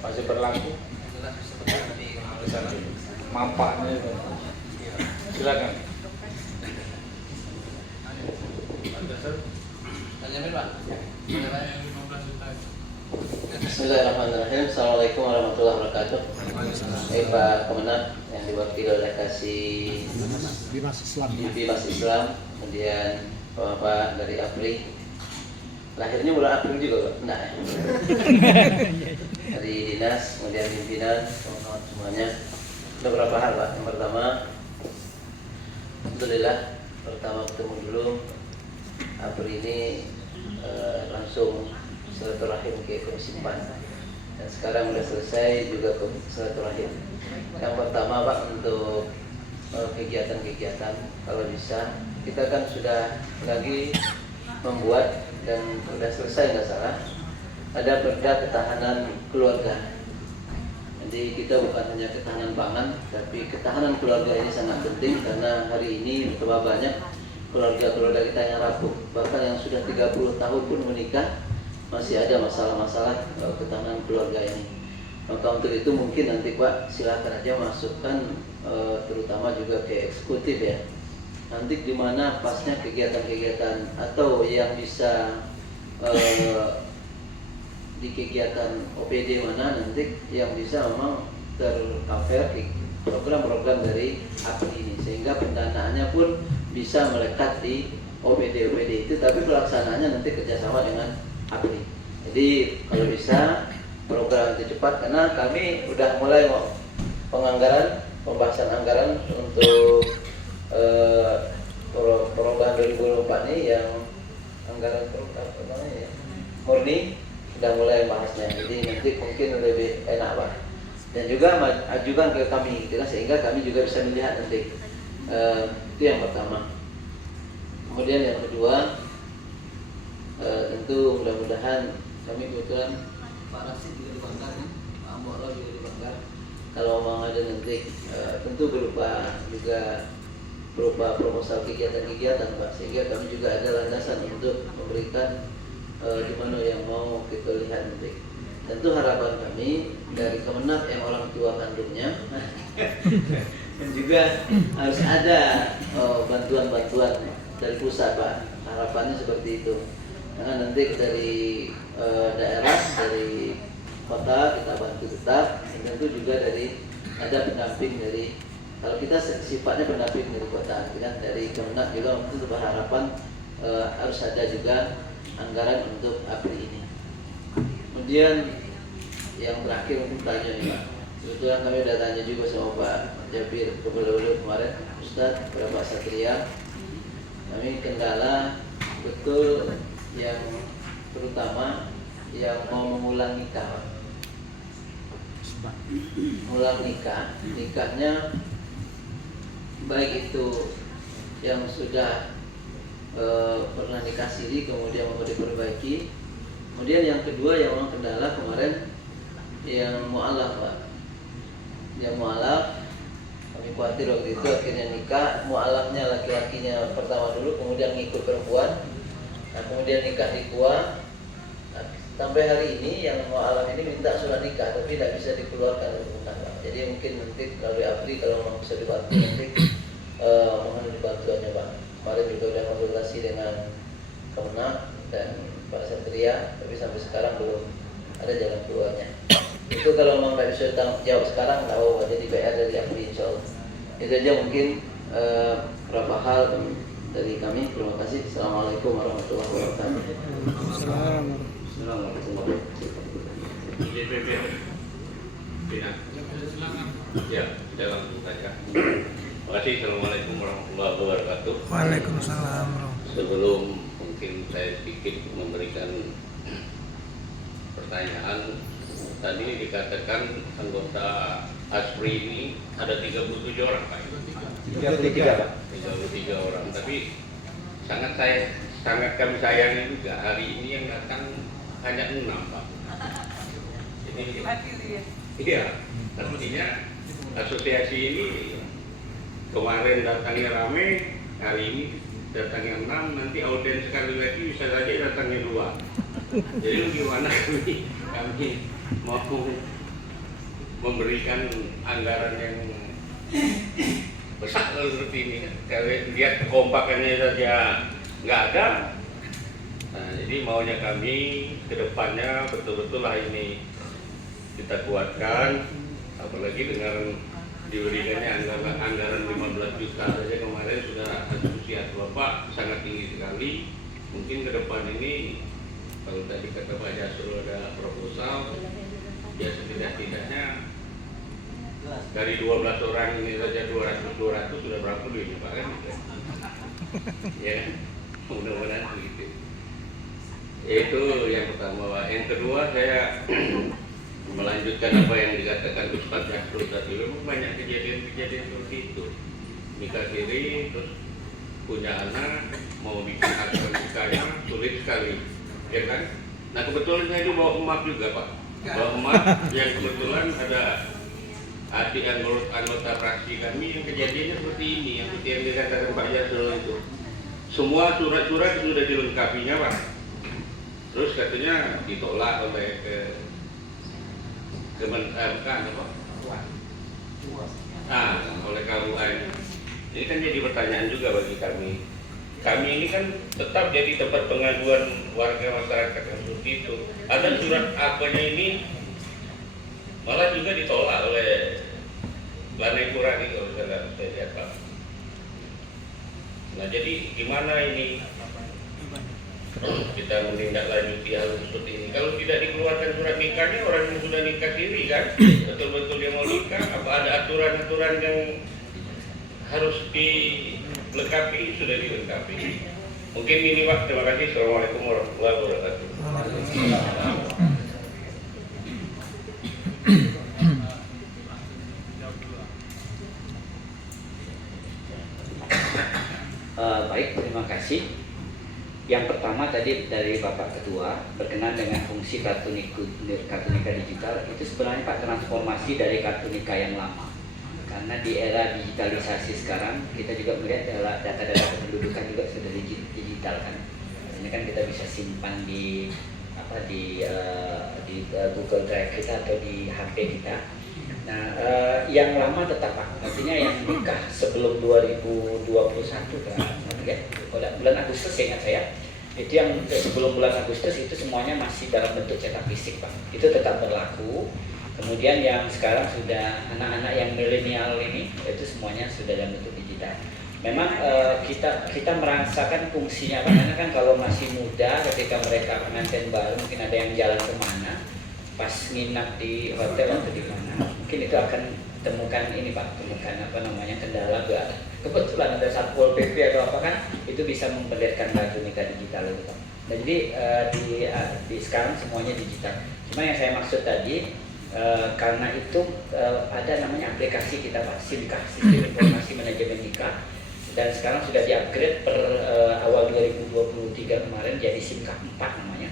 masih berlaku manfaatnya itu. Silakan. Bismillahirrahmanirrahim. Assalamualaikum warahmatullahi wabarakatuh. Pak Kemenang yang diwakili oleh Kasih Bimas Islam, kemudian Bapak dari APRI. Lahirnya bulan April juga, Pak? Enggak ya? Dari dinas, kemudian pimpinan, teman-teman semuanya. Ada beberapa hal, Pak. Yang pertama, alhamdulillah, pertama ketemu dulu APRI ini langsung silaturahim ke Komisi 4 dan sekarang sudah selesai juga ke silaturahim. Yang pertama, Pak, untuk kegiatan-kegiatan kalau bisa kita kan sudah lagi membuat dan sudah selesai nggak salah ada perda ketahanan keluarga. Jadi kita bukan hanya ketahanan pangan tapi ketahanan keluarga ini sangat penting karena hari ini betapa banyak keluarga-keluarga kita yang rapuh, bahkan yang sudah 30 tahun pun menikah masih ada masalah-masalah ketahanan keluarga ini. Maka untuk itu mungkin nanti Pak silakan aja masukkan terutama juga ke eksekutif ya. Nanti di mana pasnya kegiatan-kegiatan atau yang bisa di kegiatan OPD mana nanti yang bisa memang tercover program-program dari APRI ini sehingga pendanaannya pun bisa melekat di OPD itu, tapi pelaksanaannya nanti kerjasama dengan APRI. Jadi kalau bisa program itu cepat karena kami udah mulai mau pembahasan anggaran untuk perubahan 2024 ini yang anggaran ya, murni sudah mulai bahasnya. Jadi nanti mungkin lebih enak, Pak. Dan juga ajukan ke kami gitu, sehingga kami juga bisa melihat nanti. Itu yang pertama. Kemudian yang kedua, tentu mudah-mudahan kami kebetulan Pak Rasid juga dibanggar, Pak Amorlah juga dibanggar. Kalau mau ada nanti tentu berupa proposal kegiatan-kegiatan, Pak, sehingga kami juga ada landasan untuk memberikan di mana yang mau kita lihat nanti. Tentu harapan kami dari Kemenang yang orang tua kandungnya dan juga harus ada bantuan-bantuan dari pusat, Pak. Harapannya seperti itu. Karena nanti dari daerah, dari kota kita bantu tetap, dan tentu juga dari ada pendamping dari, kalau kita sifatnya pendamping dari kota, kan dari Kemenang juga untuk berharapan harus ada juga anggaran untuk APRI ini. Kemudian yang terakhir untuk tanya nih, Pak. Kebetulan kami sudah tanya juga sama Pak Jabir kebetulan kemarin, Ustadz, kepada Pak Satria. Kami kendala betul yang terutama yang mau mengulang nikah, mengulang nikahnya baik itu yang sudah pernah nikah siri kemudian mau diperbaiki. Kemudian yang kedua yang memang kendala kemarin yang mu'alaf, Pak. Yang mu'alaf kami khawatir waktu itu akhirnya nikah, mu'alafnya laki-lakinya pertama dulu, kemudian ngikut perempuan. Nah, kemudian nikah di Kuah. Nah, sampai hari ini yang mu'alaf ini minta surat nikah tapi tidak bisa dikeluarkan dari rumah, Pak. Jadi mungkin nanti melalui APRI kalau memang bisa dibantu nanti mohon dibantuannya, Pak. Kemarin juga sudah konsultasi dengan Kemenang dan Pak Satria, tapi sampai sekarang belum ada jalan keluarnya. Itu kalau memang nggak bisa jawab sekarang, tahu jadi PR dari APRI insya Allah. Itu aja mungkin beberapa hal dari kami. Terima kasih. Assalamualaikum warahmatullahi wabarakatuh. Assalamualaikum. Ya, dalam saja. Terima kasih. Assalamualaikum warahmatullahi wabarakatuh. Waalaikumsalam. Sebelum mungkin saya sedikit memberikan pertanyaan, tadi dikatakan anggota ASPRI ini ada 37 orang, Pak. 33, Pak. 33 orang, tapi sangat kami sayangi juga hari ini yang datang hanya 6, Pak. Jadi iya, artinya asosiasi ini kemarin datangnya rame, hari ini datangnya 6, nanti audiens sekali lagi bisa saja datangnya 2. Jadi bagaimana kami mau memberikan anggaran yang besar seperti ini. Kalau lihat kekompakannya saja nggak ada. Nah, jadi maunya kami ke depannya betul-betul lah ini kita kuatkan, apalagi dengan diberikannya anggaran 15 juta saja kemarin sudah antusias Bapak sangat tinggi sekali. Mungkin ke depan ini kalau tadi kata Pak Jasrul ada proposal, ya setidak-tidaknya dari 12 orang ini saja 200 sudah berapa duitnya Pak kan? Ya, mudah-mudahan begitu. Itu yang pertama Pak. Yang kedua saya melanjutkan apa yang dikatakan Ustaz Jasrul tadi. Memang banyak kejadian-kejadian seperti itu. Nikah siri, terus punya anak, mau bikin akad nikahnya sulit sekali, ya kan? Nah kebetulan saya itu bawa emak juga Pak. Bawa emak yang kebetulan ada adik anggota fraksi kami yang kejadiannya seperti ini, yang seperti yang dikatakan Pak Jasrul itu. Semua surat-surat sudah dilengkapinya Pak. Terus katanya ditolak oleh Kementerian apa? Oleh KUA. Ini kan jadi pertanyaan juga bagi kami. Kami ini kan tetap jadi tempat pengaduan warga masyarakat yang seperti itu. Ada surat apanya ini malah juga ditolak oleh Balai Kurani kalau saya lihat Pak. Nah jadi gimana ini kita menindaklanjuti hal seperti ini? Kalau tidak dikeluarkan surat nikahnya, orang yang sudah nikah siri kan, betul-betul dia mau nikah, apa ada aturan-aturan yang harus dilengkapi? Sudah dilengkapi. Mungkin ini Pak. Terima kasih. Assalamualaikum warahmatullahi wabarakatuh. Baik, terima kasih. Yang pertama tadi dari Bapak Ketua berkenaan dengan fungsi kartu nikah digital, itu sebenarnya Pak transformasi dari kartu nikah yang lama. Karena di era digitalisasi sekarang kita juga melihat data-data kependudukan juga sudah digital kan. Ini kan kita bisa simpan di Google Drive kita atau di HP kita. Nah, yang lama tetap Pak, artinya yang nikah sebelum 2021 kan, ya, bulan Agustus ingat saya, itu yang sebelum bulan Agustus itu semuanya masih dalam bentuk cetak fisik Pak, itu tetap berlaku. Kemudian yang sekarang sudah anak-anak yang milenial ini itu semuanya sudah dalam bentuk digital. Memang kita merasakan fungsinya Pak, karena kan kalau masih muda ketika mereka pengantin baru mungkin ada yang jalan kemana, pas nginap di hotel atau di mana, mungkin itu akan temukan ini Pak, temukan kendala kebetulan ada Satpol PP atau apa kan, itu bisa memperlihatkan kartu nikah digital itu Pak. Nah, jadi di sekarang semuanya digital. Cuma yang saya maksud tadi karena itu ada namanya aplikasi kita Pak, SIMKAH, Sistem Informasi Manajemen Nikah, dan sekarang sudah di-upgrade per awal 2023 kemarin jadi SIMKAH 4 namanya.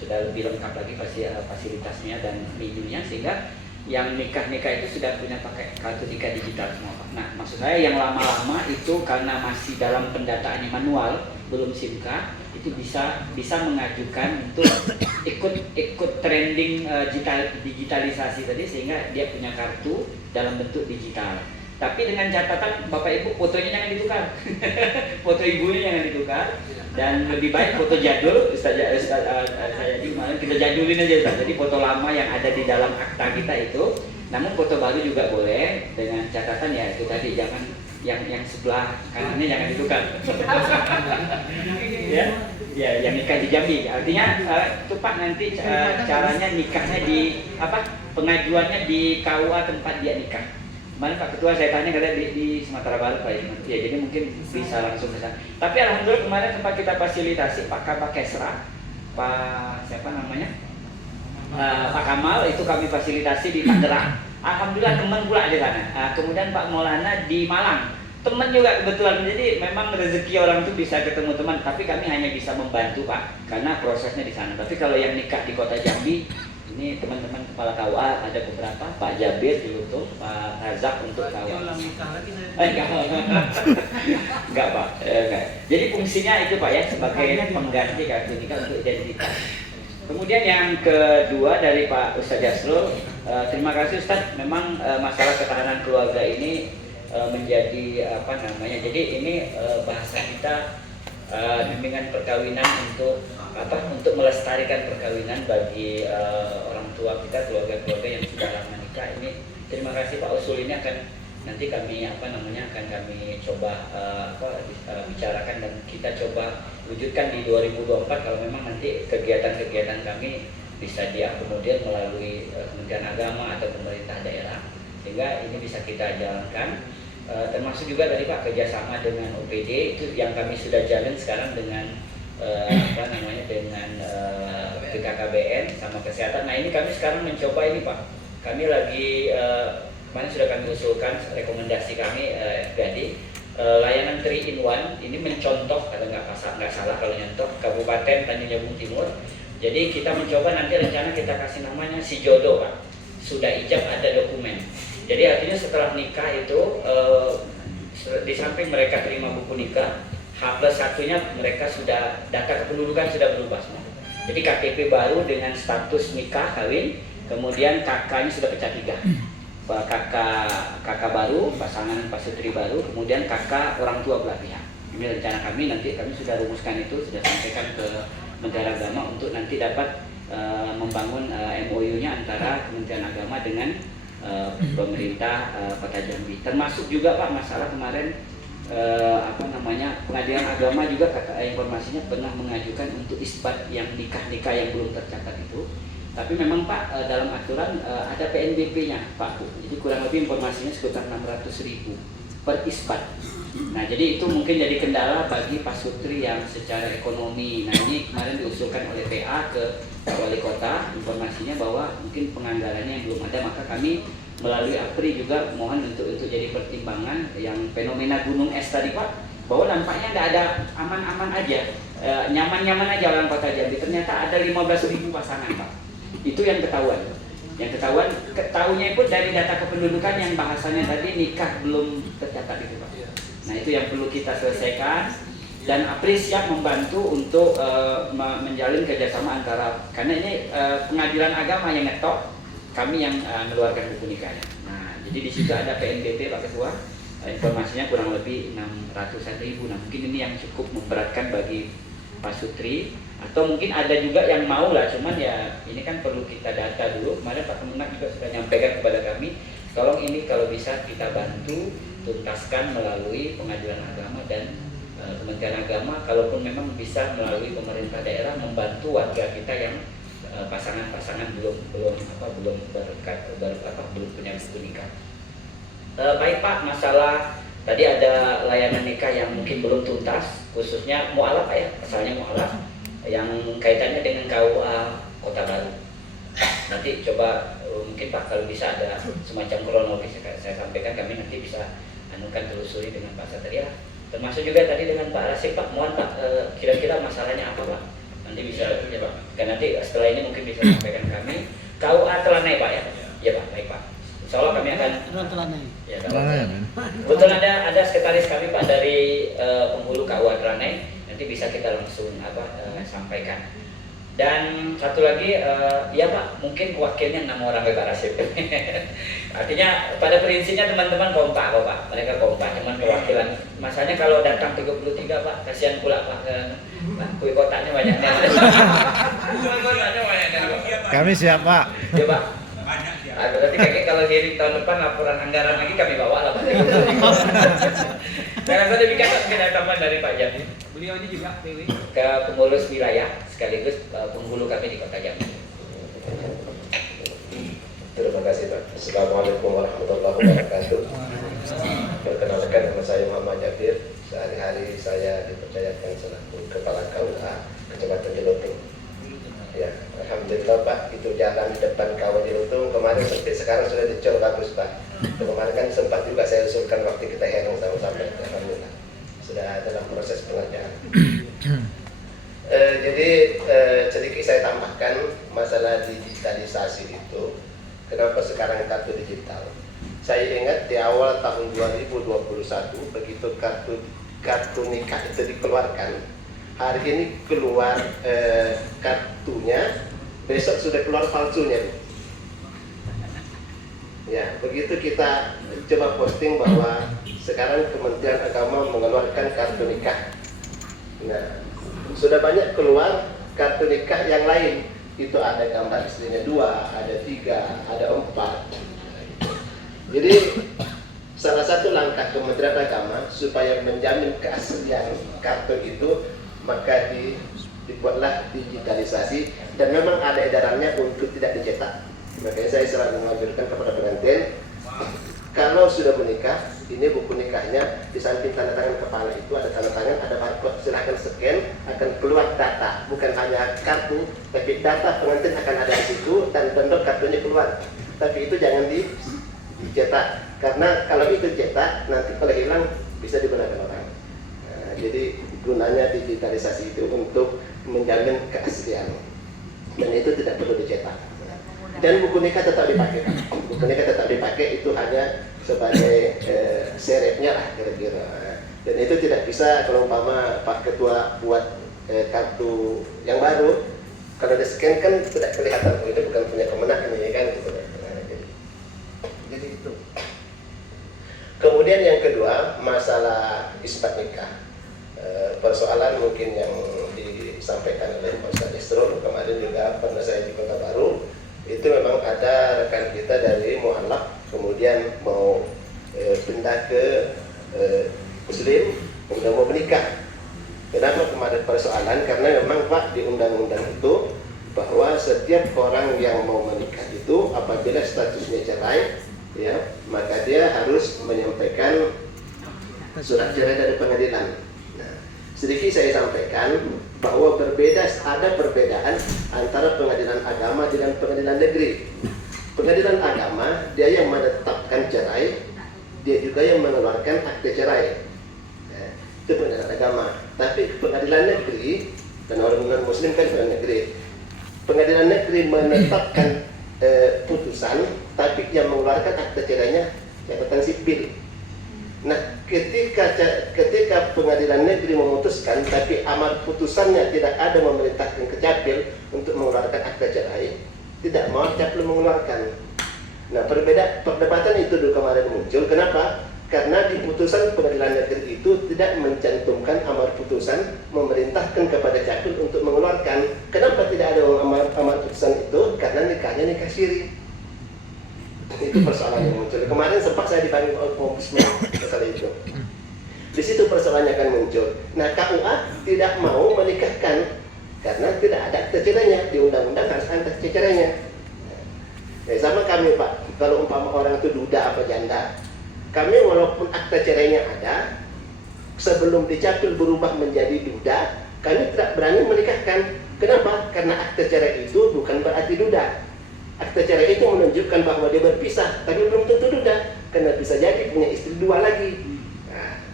Sudah lebih lengkap lagi fasilitasnya dan menunya, sehingga yang nikah-nikah itu sudah punya pakai kartu nikah digital semua Pak. Nah maksud saya yang lama-lama itu karena masih dalam pendataannya manual, belum SIMKAH, itu bisa mengajukan untuk ikut trending digitalisasi tadi, sehingga dia punya kartu dalam bentuk digital. Tapi dengan catatan Bapak Ibu fotonya jangan ditukar, foto ibunya jangan ditukar, dan lebih baik foto jadul. Saya di kemarin kita jadulin aja Ustaz. Jadi foto lama yang ada di dalam akta kita itu, namun foto baru juga boleh, dengan catatan ya itu tadi, jangan yang sebelah kanannya jangan ditukar. Ya, yang nikah di Jambi. Artinya itu Pak nanti caranya nikahnya di pengajuannya di KUA tempat dia nikah. Kemarin Pak Ketua saya tanya katanya di Sumatera Barat Pak ya, jadi mungkin bisa langsung ke sana. Tapi alhamdulillah kemarin sempat kita fasilitasi Pak Kabak Kesra, Pak siapa namanya, Pak Kamal, itu kami fasilitasi di Tangerang. Alhamdulillah teman pula di sana. Kemudian Pak Maulana di Malang, teman juga kebetulan. Jadi memang rezeki orang itu bisa ketemu teman, tapi kami hanya bisa membantu Pak, karena prosesnya di sana. Tapi kalau yang nikah di Kota Jambi, ini teman-teman kepala KUA ada beberapa, Pak Jabir di Lutung, Pak Razak untuk KUA. Enggak Pak, enggak. Jadi fungsinya itu Pak ya, sebagai pengganti kartu nikah untuk identitas. Kemudian yang kedua dari Pak Ustadz Jasrul, terima kasih Ustadz. Memang masalah ketahanan keluarga ini menjadi apa namanya? Jadi ini bahasa kita bimbingan perkawinan untuk apa? Untuk melestarikan perkawinan bagi orang tua kita, keluarga-keluarga yang sudah lama nikah. Ini terima kasih Pak Usul, ini akan nanti kami apa namanya akan kami coba bicarakan dan kita coba wujudkan di 2024 kalau memang nanti kegiatan-kegiatan kami bisa diakomodir melalui Kementerian Agama atau pemerintah daerah, sehingga ini bisa kita jalankan. Termasuk juga tadi Pak kerjasama dengan OPD itu yang kami sudah jalan sekarang dengan apa namanya dengan BKKBN sama kesehatan. Nah ini kami sekarang mencoba ini Pak, kami lagi kemarin sudah kami usulkan rekomendasi kami FGAD layanan 3 in 1 ini mencontoh kalau nggak salah kalau nyontoh Kabupaten Tanjung Jabung Timur. Jadi kita mencoba nanti rencana kita kasih namanya si jodoh Pak, sudah ijab ada dokumen. Jadi artinya setelah nikah itu di samping mereka terima buku nikah, H+1-nya mereka sudah data kependudukan sudah berubah semua. Jadi KTP baru dengan status nikah kawin, kemudian kakaknya sudah pecah 3. Kakak baru, pasangan pasutri baru, kemudian kakak orang tua belah pihak. Ini rencana kami, nanti kami sudah rumuskan itu, sudah sampaikan ke Kementerian Agama untuk nanti dapat membangun MOU-nya antara Kementerian Agama dengan pemerintah Kota Jambi. Termasuk juga Pak masalah kemarin apa namanya Pengadilan Agama juga informasinya pernah mengajukan untuk isbat yang nikah-nikah yang belum tercatat itu. Tapi memang Pak dalam aturan ada PNBP-nya Pak, jadi kurang lebih informasinya sekitar 600.000 per isbat. Nah jadi itu mungkin jadi kendala bagi pasutri yang secara ekonomi. Nah ini kemarin diusulkan oleh PA ke Wali Kota informasinya bahwa mungkin penganggarannya yang belum ada, maka kami melalui APRI juga mohon untuk jadi pertimbangan yang fenomena gunung es tadi Pak, bahwa nampaknya nggak ada aman-aman aja, nyaman-nyaman aja orang Kota Jambi, ternyata ada 15.000 pasangan Pak. Itu yang ketahuan. Yang ketahuannya pun dari data kependudukan yang bahasanya tadi nikah belum tercatat itu Pak. Nah itu yang perlu kita selesaikan dan APRI siap membantu untuk menjalin kerjasama antara, karena ini Pengadilan Agama yang ngetok, kami yang mengeluarkan buku nikahnya. Nah jadi di situ ada PNBP Pak Ketua, informasinya kurang lebih 600.000. Nah mungkin ini yang cukup memberatkan bagi pasutri, atau mungkin ada juga yang mau lah, cuman ya ini kan perlu kita data dulu. Kemarin Pak Kemenak juga sudah nyampaikan kepada kami, tolong ini kalau bisa kita bantu tuntaskan melalui Pengadilan Agama dan Kementerian Agama, kalaupun memang bisa melalui pemerintah daerah membantu warga kita yang pasangan-pasangan belum punya buku nikah. Baik Pak, masalah tadi ada layanan nikah yang mungkin belum tuntas, khususnya mualaf Pak ya, asalnya mualaf yang kaitannya dengan KUA Kota Baru. Nanti coba mungkin Pak kalau bisa ada semacam kronologis saya sampaikan, kami nanti bisa telusuri dengan Pak Satria. Termasuk juga tadi dengan Pak Rasif Pak, mohon Pak kira-kira masalahnya apa Pak? Nanti bisa ya Pak. Kan nanti setelah ini mungkin bisa sampaikan kami. KUA Telanai Pak ya? Ya Pak, baik Pak. Insya Allah kami akan Telanai. Ya, betul ada sekretaris kami Pak dari penghulu KUA Telanai. Nanti bisa kita langsung sampaikan. Dan satu lagi ya Pak, mungkin wakilnya 6 orang Pak Rasif. Artinya pada prinsipnya teman-teman kompak Pak, mereka kompak, cuman perwakilan. Masanya kalau datang 33 Pak, kasihan pula Pak kue kotaknya banyak. Kami siap Pak. Ya Pak. Berarti kayaknya kalau hearing tahun depan laporan anggaran lagi kami bawa lah Pak. Jangan saja demikian mungkin ada tambahan dari Pak Jambi. Beliau ini juga PW ke pengurus wilayah sekaligus penghulu kami di Kota Jambi. Terima kasih Pak. Assalamualaikum warahmatullahi wabarakatuh. Perkenalkan nama saya Muhammad Jabir. Sehari-hari saya dipercayakan selaku Kepala KUA Kecamatan Jelutung. Ya, alhamdulillah Pak, itu jalan di depan kawan Jelutung kemarin sampai sekarang sudah dicor bagus Pak. Kemarin kan sempat juga saya usulkan waktu kita henong sampai alhamdulillah sudah dalam proses pengerjaan. Jadi sedikit saya tambahkan masalah digitalisasi itu. Kenapa sekarang kartu digital? Saya ingat di awal tahun 2021 begitu kartu nikah itu dikeluarkan. Hari ini keluar kartunya besok sudah keluar palsunya. Ya, begitu kita coba posting bahwa sekarang Kementerian Agama mengeluarkan kartu nikah. Nah, sudah banyak keluar kartu nikah yang lain. Itu ada gambar istrinya 2, ada 3, ada 4. Jadi salah satu langkah Kementerian Agama supaya menjamin keaslian kartu itu, maka dibuatlah digitalisasi, dan memang ada edarannya untuk tidak dicetak. Makanya saya selalu mengajarkan kepada pengantin, kalau sudah menikah, ini buku nikahnya, di samping tanda tangan kepala itu ada tanda tangan, ada barcode, silahkan scan, akan keluar data, bukan hanya kartu, tapi data pengantin akan ada di situ, dan bentuk kartunya keluar. Tapi itu jangan dicetak, karena kalau itu cetak, nanti kalau hilang bisa digunakan orang. Nah, jadi gunanya digitalisasi itu untuk menjamin keaslian, dan itu tidak perlu dicetak. Dan buku nikah tetap dipakai. Buku nikah tetap dipakai, itu hanya sebagai serepnya lah kira-kira. Dan itu tidak bisa kalau umpama Pak Ketua buat kartu yang baru, kalau di scan kan tidak kelihatan, itu bukan punya kemenangan ini kan. Jadi itu. Kemudian yang kedua, masalah isbat nikah. Persoalan mungkin yang disampaikan oleh Pak Ustaz Isrul kemarin juga pernah saya di Kota Baru. Itu memang ada rekan kita dari mu'alaf, kemudian mau pindah ke Muslim, kemudian mau menikah. Kenapa kemarin persoalan? Karena memang Pak di undang-undang itu bahwa setiap orang yang mau menikah itu apabila statusnya cerai, ya, maka dia harus menyampaikan surat cerai dari pengadilan. Nah, sedikit saya sampaikan bahwa ada perbedaan antara pengadilan agama dengan pengadilan negeri. Pengadilan agama dia yang menetapkan cerai, dia juga yang mengeluarkan akte cerai. Ya, itu pengadilan agama. Tapi pengadilan negeri, dan orang non-muslim kan pengadilan negeri. Pengadilan negeri menetapkan putusan, tapi yang mengeluarkan akte cerainya catatan sipil. Nah, ketika pengadilan negeri memutuskan, tapi amar putusannya tidak ada memerintahkan ke Capil untuk mengeluarkan akta cerai, tidak mau Capil mengeluarkan. Nah, perdebatan itu dulu kemarin muncul. Kenapa? Karena di putusan pengadilan negeri itu tidak mencantumkan amar putusan memerintahkan kepada Capil untuk mengeluarkan. Kenapa tidak ada amar putusan itu? Karena nikahnya nikah siri. Itu persoalan yang muncul. Kemarin sempat saya dipanggil oleh Ombudsman masalah itu. Di situ persoalannya akan muncul. Nah, KUA tidak mau menikahkan karena tidak ada akte cerainya. Di undang-undang harus ada akte cerainya. Nah, sama kami Pak, kalau umpama orang itu duda apa janda, kami walaupun akte cerainya ada, sebelum dicapil berubah menjadi duda, kami tidak berani menikahkan. Kenapa? Karena akte cerai itu bukan berarti duda. Akte cerai itu menunjukkan bahwa dia berpisah, tapi belum tentu duda, karena bisa jadi punya istri 2 lagi. Nah,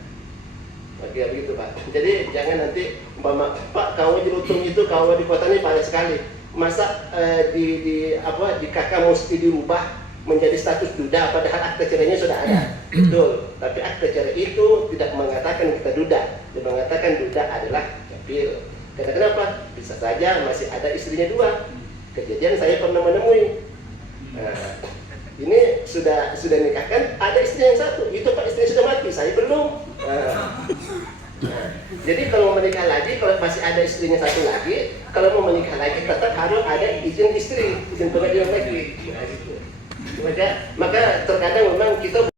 bagi begitu Pak. Jadi jangan nanti umpama Pak kau di Lutung itu kau di kota ini parah sekali. Masa di kakak mesti dirubah menjadi status duda, padahal akte cerainya sudah ada. Betul. Tapi akte cerai itu tidak mengatakan kita duda, dia mengatakan duda adalah Capil. Karena kenapa? Bisa saja masih ada istrinya 2. Kejadian saya pernah menemui. Nah, ini sudah nikahkan, ada istri yang 1. Itu Pak istrinya sudah mati, saya belum. Nah, jadi kalau mau menikah lagi, kalau masih ada istrinya 1 lagi, kalau mau menikah lagi tetap harus ada izin istri, izin pengadilan lagi. Nah, gitu. Maka terkadang memang kita